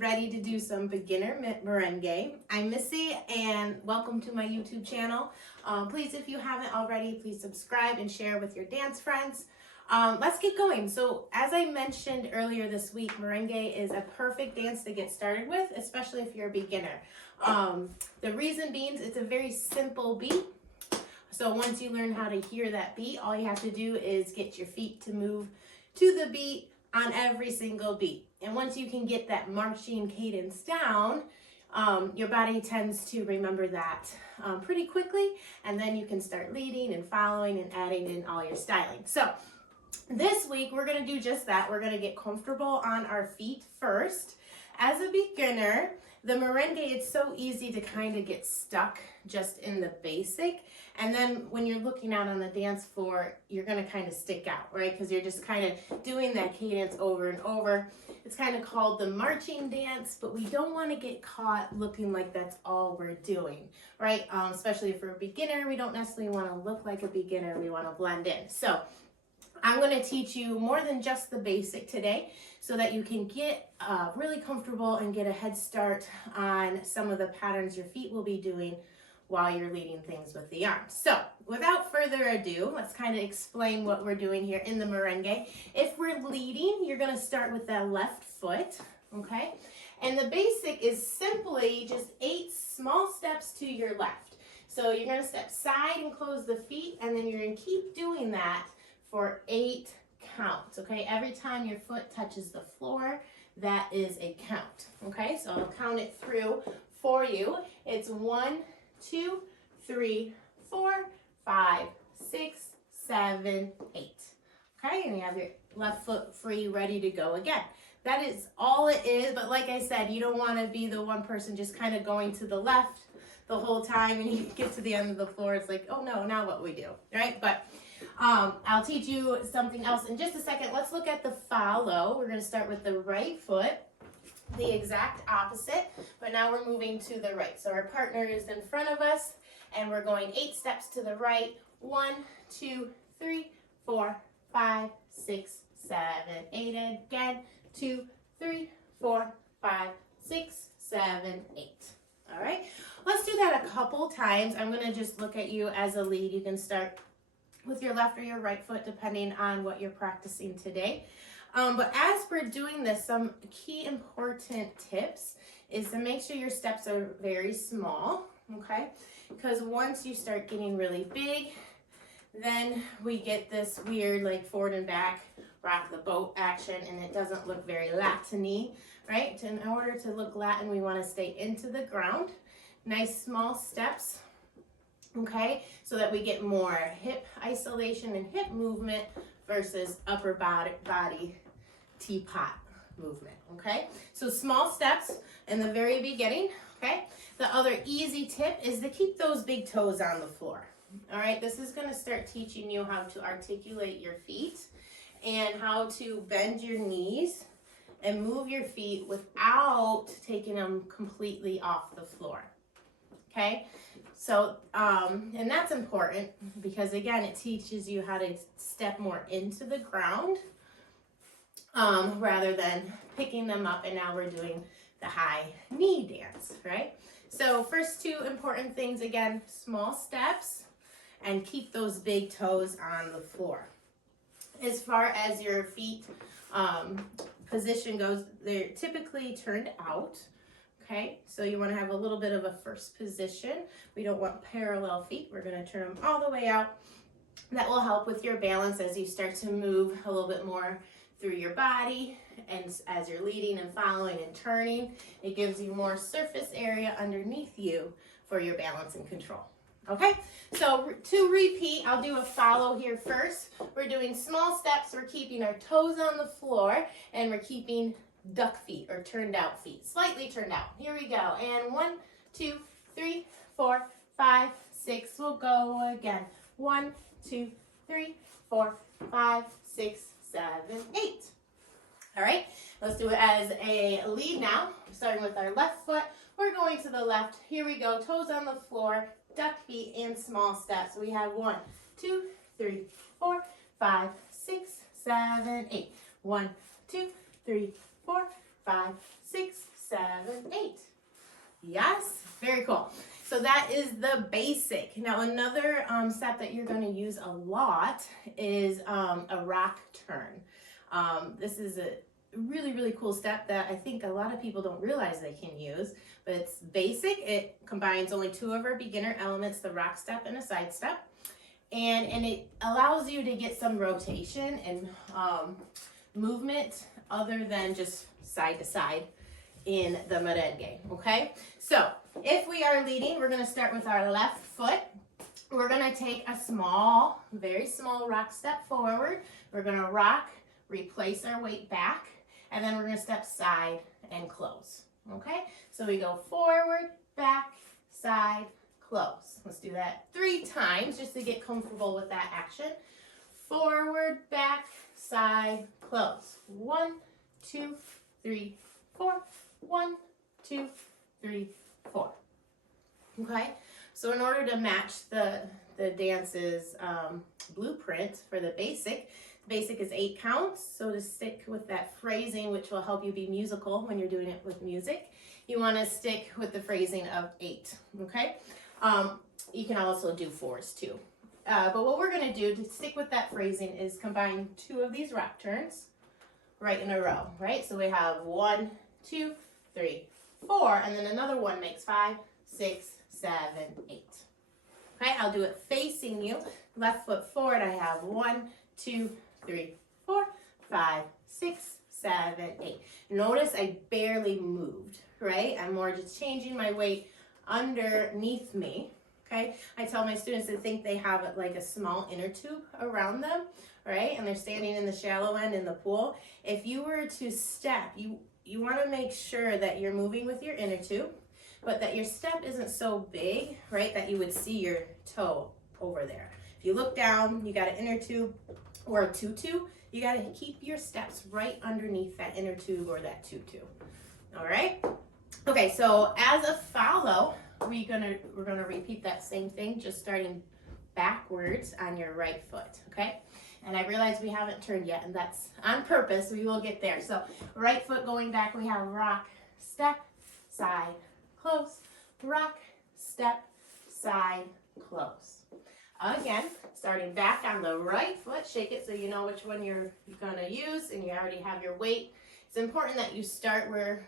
ready to do some beginner merengue. I'm Missy and welcome to my YouTube channel. Please, if you haven't already, please subscribe and share with your dance friends. Let's get going. So as I mentioned earlier this week, merengue is a perfect dance to get started with, especially if you're a beginner. The reason being, it's a very simple beat. So once you learn how to hear that beat, all you have to do is get your feet to move to the beat on every single beat. And once you can get that marching cadence down, your body tends to remember that pretty quickly, and then you can start leading and following and adding in all your styling. So this week we're going to do just that. We're going to get comfortable on our feet first. As a beginner, the merengue, it's so easy to kind of get stuck just in the basic. And then when you're looking out on the dance floor, you're going to kind of stick out, right? Because you're just kind of doing that cadence over and over. It's kind of called the marching dance, but we don't want to get caught looking like that's all we're doing, right? Especially if we're a beginner, we don't necessarily want to look like a beginner. We want to blend in. So I'm going to teach you more than just the basic today so that you can get really comfortable and get a head start on some of the patterns your feet will be doing while you're leading things with the arms. So without further ado, let's kind of explain what we're doing here in the merengue. If we're leading, you're going to start with that left foot, okay? And the basic is simply just 8 small steps to your left. So you're going to step side and close the feet, and then you're going to keep doing that for 8 counts, okay? Every time your foot touches the floor, that is a count, okay? So I'll count it through for you. It's 1, 2, 3, 4, 5, 6, 7, 8. Okay, and you have your left foot free, ready to go again. That is all it is, but like I said, you don't want to be the one person just kind of going to the left the whole time and you get to the end of the floor. It's like, oh no, now what we do, right? But I'll teach you something else in just a second. Let's look at the follow. We're going to start with the right foot. The exact opposite, but now we're moving to the right. So our partner is in front of us and we're going 8 steps to the right. 1, 2, 3, 4, 5, 6, 7, 8 again. 2, 3, 4, 5, 6, 7, 8. All right, let's do that a couple times. I'm going to just look at you as a lead. You can start with your left or your right foot depending on what you're practicing today. But as we're doing this, some key important tips is to make sure your steps are very small, okay? Because once you start getting really big, then we get this weird like forward and back, rock the boat action, and it doesn't look very Latin-y, right? In order to look Latin, we want to stay into the ground. Nice small steps, okay? So that we get more hip isolation and hip movement versus upper body teapot movement, okay? So small steps in the very beginning, okay? The other easy tip is to keep those big toes on the floor, all right? This is going to start teaching you how to articulate your feet and how to bend your knees and move your feet without taking them completely off the floor, okay? So, and that's important because again, it teaches you how to step more into the ground rather than picking them up, and now we're doing the high knee dance, right? So first 2 important things, again, small steps and keep those big toes on the floor. As far as your feet position goes, they're typically turned out. Okay, so you want to have a little bit of a first position. We don't want parallel feet. We're going to turn them all the way out. That will help with your balance as you start to move a little bit more through your body, and as you're leading and following and turning, it gives you more surface area underneath you for your balance and control. Okay, so to repeat, I'll do a follow here first. We're doing small steps. We're keeping our toes on the floor, and we're keeping duck feet or turned out feet, slightly turned out. Here we go. And 1, 2, 3, 4, 5, 6. We'll go again. 1, 2, 3, 4, 5, 6, 7, 8. All right, let's do it as a lead now. Starting with our left foot, we're going to the left. Here we go. Toes on the floor, duck feet, and small steps. We have 1, 2, 3, 4, 5, 6, 7, 8. 1, 2, 3, 4, 5, 6, 7, 8. Yes, very cool. So that is the basic. Now another step that you're going to use a lot is a rock turn. This is a really, really cool step that I think a lot of people don't realize they can use, but it's basic. It combines only 2 of our beginner elements, the rock step and a side step. And it allows you to get some rotation and movement other than just side to side in the merengue, okay? So if we are leading, we're gonna start with our left foot. We're gonna take a small, very small rock step forward. We're gonna rock, replace our weight back, and then we're gonna step side and close, okay? So we go forward, back, side, close. Let's do that 3 times just to get comfortable with that action. Forward, back, side, close. 1, 2, 3, 4. 1, 2, 3, 4. Okay, so in order to match the dance's blueprint for the basic is 8 counts. So to stick with that phrasing, which will help you be musical when you're doing it with music, you want to stick with the phrasing of 8. Okay, you can also do 4s too. But what we're going to do to stick with that phrasing is combine 2 of these rock turns right in a row, right? So we have 1, 2, 3, 4, and then another one makes 5, 6, 7, 8. Okay, I'll do it facing you. Left foot forward, I have 1, 2, 3, 4, 5, 6, 7, 8. Notice I barely moved, right? I'm more just changing my weight underneath me, okay? I tell my students to think they have like a small inner tube around them, right? And they're standing in the shallow end in the pool. If you were to step, you want to make sure that you're moving with your inner tube, but that your step isn't so big, right, that you would see your toe over there. If you look down, you got an inner tube or a tutu, you got to keep your steps right underneath that inner tube or that tutu. All right? Okay, so as a follow, we're gonna repeat that same thing, just starting backwards on your right foot, okay? And I realize we haven't turned yet, and that's on purpose. We will get there. So right foot going back, we have rock, step, side, close, rock, step, side, close. Again, starting back on the right foot, shake it so you know which one you're gonna use, and you already have your weight. It's important that you start where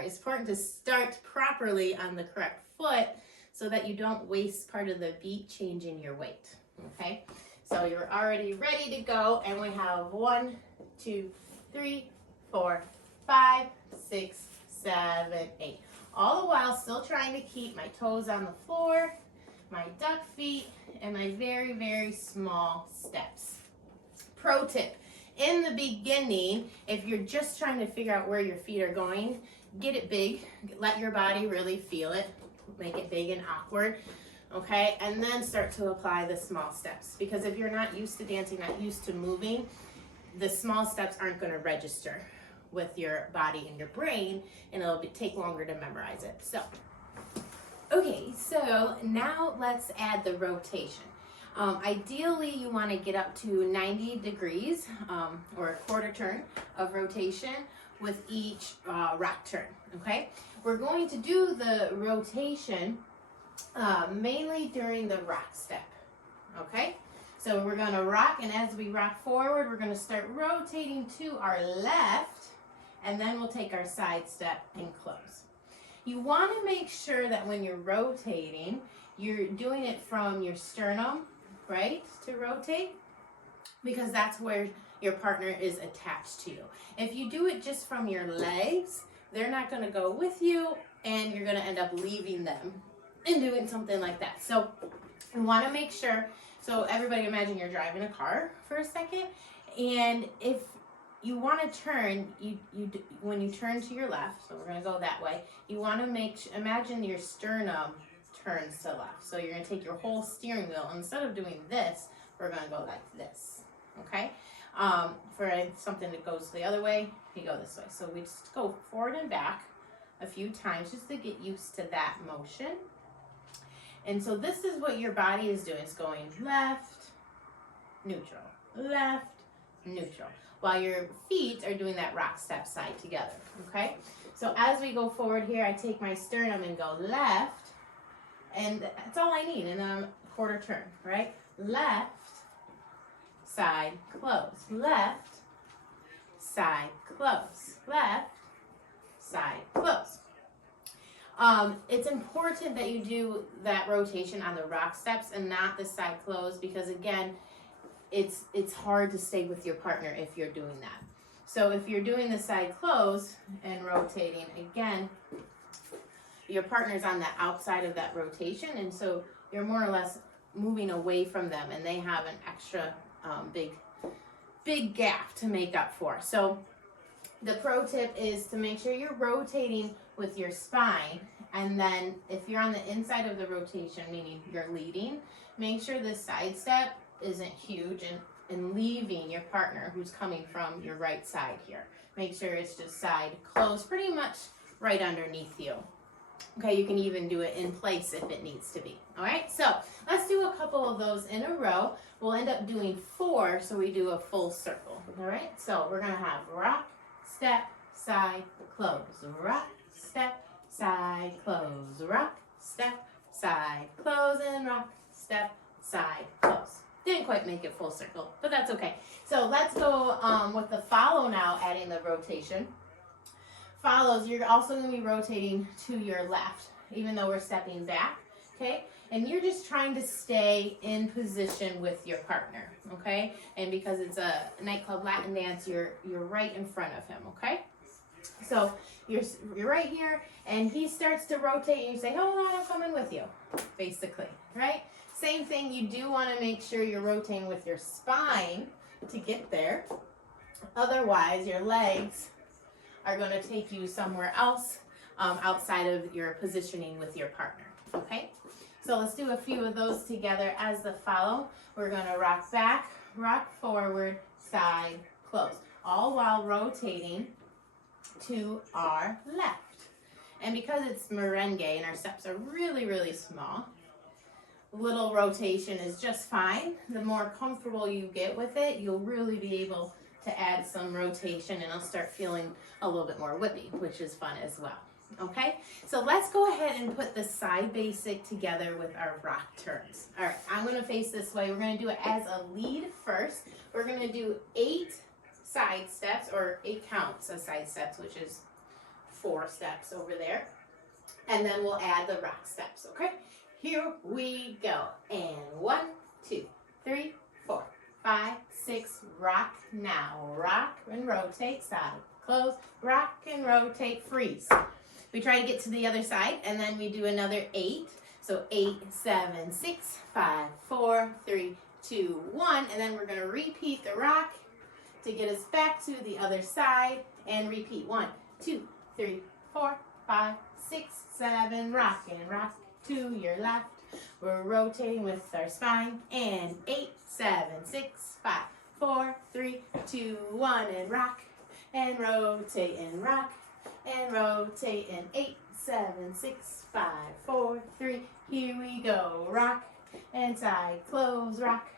it's important to start properly on the correct foot so that you don't waste part of the beat changing your weight. Okay, so you're already ready to go, and we have 1, 2, 3, 4, 5, 6, 7, 8. All the while still trying to keep my toes on the floor, my duck feet, and my very, very small steps. Pro tip, in the beginning, if you're just trying to figure out where your feet are going, get it big, let your body really feel it, make it big and awkward. Okay, and then start to apply the small steps, because if you're not used to dancing, not used to moving, the small steps aren't going to register with your body and your brain, and it'll take longer to memorize it. So, okay, so now let's add the rotation. Ideally, you want to get up to 90 degrees or a quarter turn of rotation with each rock turn, okay? We're going to do the rotation mainly during the rock step, okay? So we're going to rock, and as we rock forward, we're going to start rotating to our left, and then we'll take our side step and close. You want to make sure that when you're rotating, you're doing it from your sternum, right, to rotate, because that's where your partner is attached to you. If you do it just from your legs, they're not going to go with you, and you're going to end up leaving them and doing something like that. So you want to make sure, so everybody imagine you're driving a car for a second, and if you want to turn, when you turn to your left, so we're going to go that way, you want to imagine your sternum turns to left. So you're going to take your whole steering wheel, instead of doing this, we're going to go like this, okay? For something that goes the other way, you go this way. So we just go forward and back a few times just to get used to that motion. And so this is what your body is doing. It's going left, neutral, left, neutral, while your feet are doing that rock step side together, okay? So as we go forward here, I take my sternum and go left, and that's all I need, and then I'm quarter turn, right? Left, side, close, left, side, close, left, side, close. It's important that you do that rotation on the rock steps and not the side close, because again, it's hard to stay with your partner if you're doing that. So if you're doing the side close and rotating, again, your partner's on the outside of that rotation, and so you're more or less moving away from them, and they have an extra big gap to make up for. So the pro tip is to make sure you're rotating with your spine, and then if you're on the inside of the rotation, meaning you're leading, make sure the side step isn't huge and leaving your partner who's coming from your right side here. Make sure it's just side close, pretty much right underneath you. Okay, you can even do it in place if it needs to be. All right, so let's do a couple of those in a row. We'll end up doing 4, so we do a full circle. All right, so we're gonna have rock, step, side, close, rock, step, side, close, rock, step, side, close, and rock, step, side, close. Didn't quite make it full circle, but that's okay. So let's go with the follow now, adding the rotation. Follows, you're also going to be rotating to your left, even though we're stepping back, okay? And you're just trying to stay in position with your partner, okay? And because it's a nightclub Latin dance, you're right in front of him, okay? So you're right here, and he starts to rotate, and you say, hold on, I'm coming with you, basically, right? Same thing, you do want to make sure you're rotating with your spine to get there. Otherwise, your legs are going to take you somewhere else outside of your positioning with your partner, okay? So let's do a few of those together as the follow. We're going to rock back, rock forward, side, close, all while rotating to our left. And because it's merengue and our steps are really, really small, little rotation is just fine. The more comfortable you get with it, you'll really be able to add some rotation, and it'll start feeling a little bit more whippy, which is fun as well. Okay, so let's go ahead and put the side basic together with our rock turns. All right, I'm going to face this way. We're going to do it as a lead first. We're going to do 8 side steps, or 8 counts of side steps, which is 4 steps over there. And then we'll add the rock steps, okay? Here we go. And 1, 2, 3, 4, 5, 6, rock now. Rock and rotate, side, close, rock and rotate, freeze. We try to get to the other side, and then we do another 8. So 8, 7, 6, 5, 4, 3, 2, 1. And then we're going to repeat the rock to get us back to the other side, and repeat. 1, 2, 3, 4, 5, 6, 7, rock and rock to your left. We're rotating with our spine, and 8, 7, 6, 5, 4, 3, 2, 1, and rock and rotate and rock and rotate, and 8, 7, 6, 5, 4, 3, here we go, rock and side, close, rock.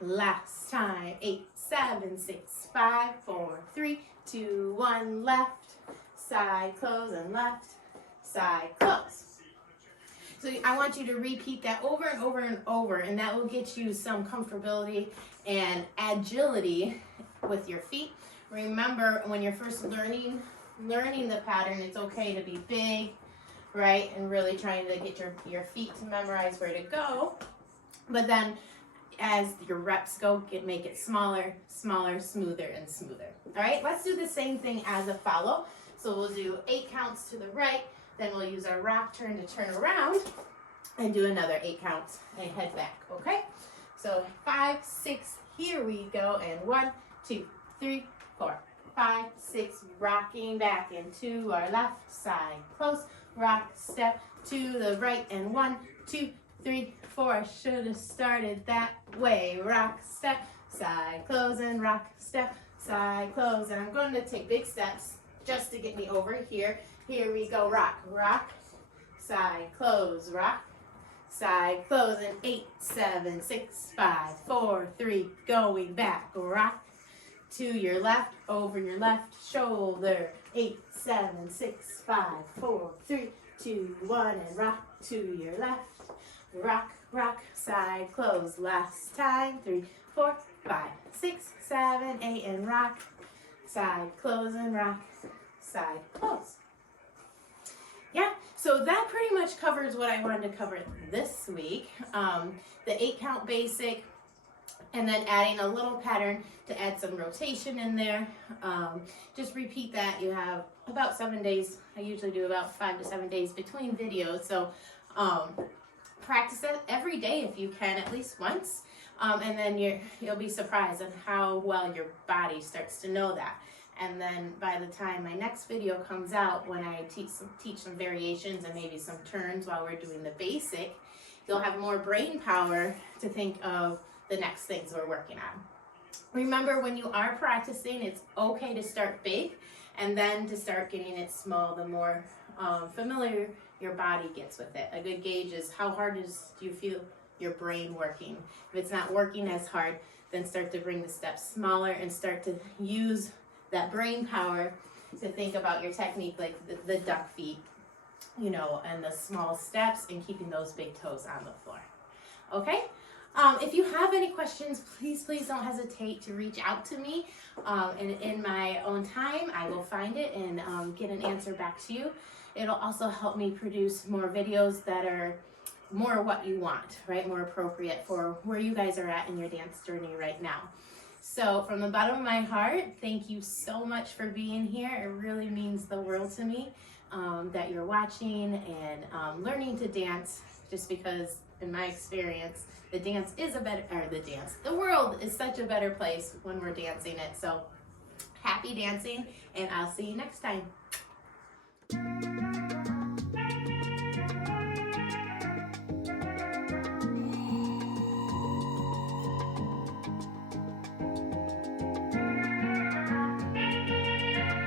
Last time, 8, 7, 6, 5, 4, 3, 2, 1, left, side, close, and left, side, close. So I want you to repeat that over and over and over, and that will get you some comfortability and agility with your feet. Remember, when you're first learning the pattern, it's okay to be big, right? And really trying to get your feet to memorize where to go. But then as your reps go, make it smaller, smoother, and smoother. All right, let's do the same thing as a follow. So we'll do 8 counts to the right, then we'll use our rock turn to turn around and do another 8 counts and head back, okay? So 5, 6, here we go, and 1, 2, 3, 4, 5, 6, rocking back into our left side, close, rock, step to the right, and 1, 2, 3, 4, I should have started that way, rock, step, side, close, and rock, step, side, close, and I'm going to take big steps just to get me over here. Here we go, rock, rock, side, close, rock, side, close, and 8, 7, 6, 5, 4, 3, going back, rock, to your left, over your left shoulder. 8, 7, 6, 5, 4, 3, 2, 1, and rock to your left. Rock, rock, side close. Last time. 3, 4, 5, 6, 7, 8, and rock. Side close and rock. Side close. Yeah, so that pretty much covers what I wanted to cover this week. The 8 count basic, and then adding a little pattern to add some rotation in there. Just repeat that. You have about 7 days. I usually do about 5 to 7 days between videos. So practice that every day if you can, at least once. And then you'll be surprised at how well your body starts to know that. And then by the time my next video comes out, when I teach some variations and maybe some turns while we're doing the basic, you'll have more brain power to think of the next things we're working on. Remember, when you are practicing, it's okay to start big and then to start getting it small. The more familiar your body gets with it. A good gauge is how hard do you feel your brain working. If it's not working as hard, then start to bring the steps smaller and start to use that brain power to think about your technique, like the duck feet, you know, and the small steps, and keeping those big toes on the floor. Okay? If you have any questions, please don't hesitate to reach out to me. And in my own time, I will find it and get an answer back to you. It'll also help me produce more videos that are more what you want, right? More appropriate for where you guys are at in your dance journey right now. So from the bottom of my heart, thank you so much for being here. It really means the world to me that you're watching and learning to dance, just because in my experience, the world is such a better place when we're dancing it. So happy dancing, and I'll see you next time.